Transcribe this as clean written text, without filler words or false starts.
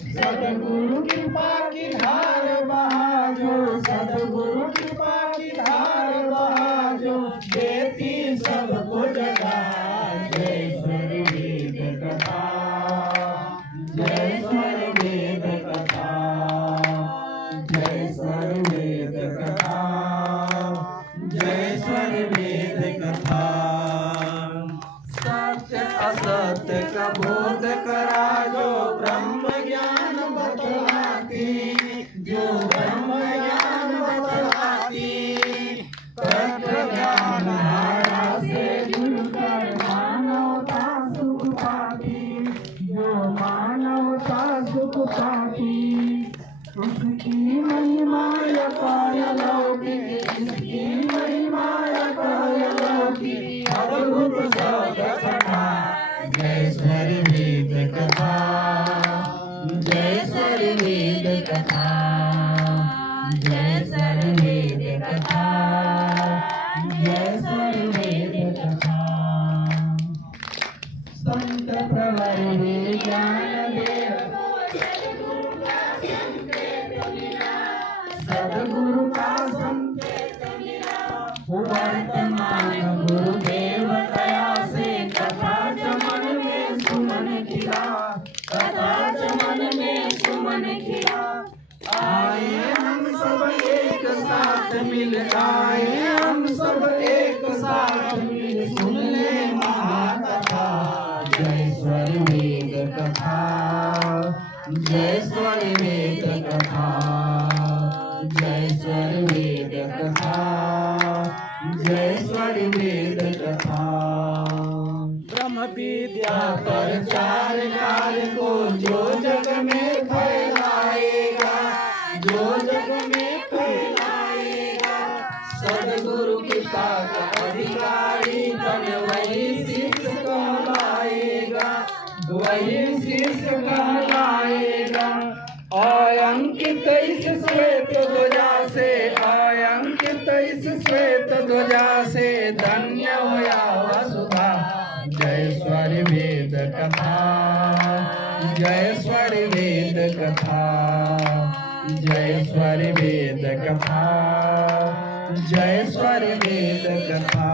सद्गुरु कृपा की धार बहा जो, सद्गुरु कृपा की धार बहा जो, देती सबको जगा। जय स्वर वेद कथा, जय स्वर वेद कथा, जय स्वर वेद कथा, जय स्वर वेद कथा। सत्य असत्य का बोध करा जो ब्रह्म ज्ञान बतलाती, जो ब्रह्म ज्ञान बतलाती। तत्व ज्ञान धारा से जुड़कर मानवता सुख पाती, जो मानवता सुख पाती। उसकी महिमा यकाय लौकिक, इसकी महिमा यकाय लौकिक, अद्भुत सब कथा। जय स्वर वेद कथा, जय स्वर वेद कथा, जय स्वर वेद कथा, जय स्वर वेद कथा। संत प्रवर वे ज्ञान देव, सद्गुरु का संकेत मिला। वर्तमान गुरुदेव दया से कथा चमन में सुमन खिला, कथा चमन में सुमन खिला। आए हम सब एक साथ मिल, आए हम सब एक साथ मिल, सुन ले महाकथा। जय स्वर वेद कथा, जय स्वर वेद कथा, जय स्वर वेद कथा, जय स्वर वेद कथा। ब्रह्म विद्या प्रचार कार्य को जो जग में फैलाएगा, जो जग में फैलाएगा। सद्गुरु कृपा का अधिकारी बन वही शिष्य कहलाएगा, वही शिष्य कहलाएगा। अंकित इस श्वेत ध्वजा से, अंकित इस श्वेत ध्वजा से, धन्य होया वसुधा। जय स्वर वेद कथा, जय स्वर वेद कथा, जय स्वर वेद कथा, जय स्वर वेद कथा।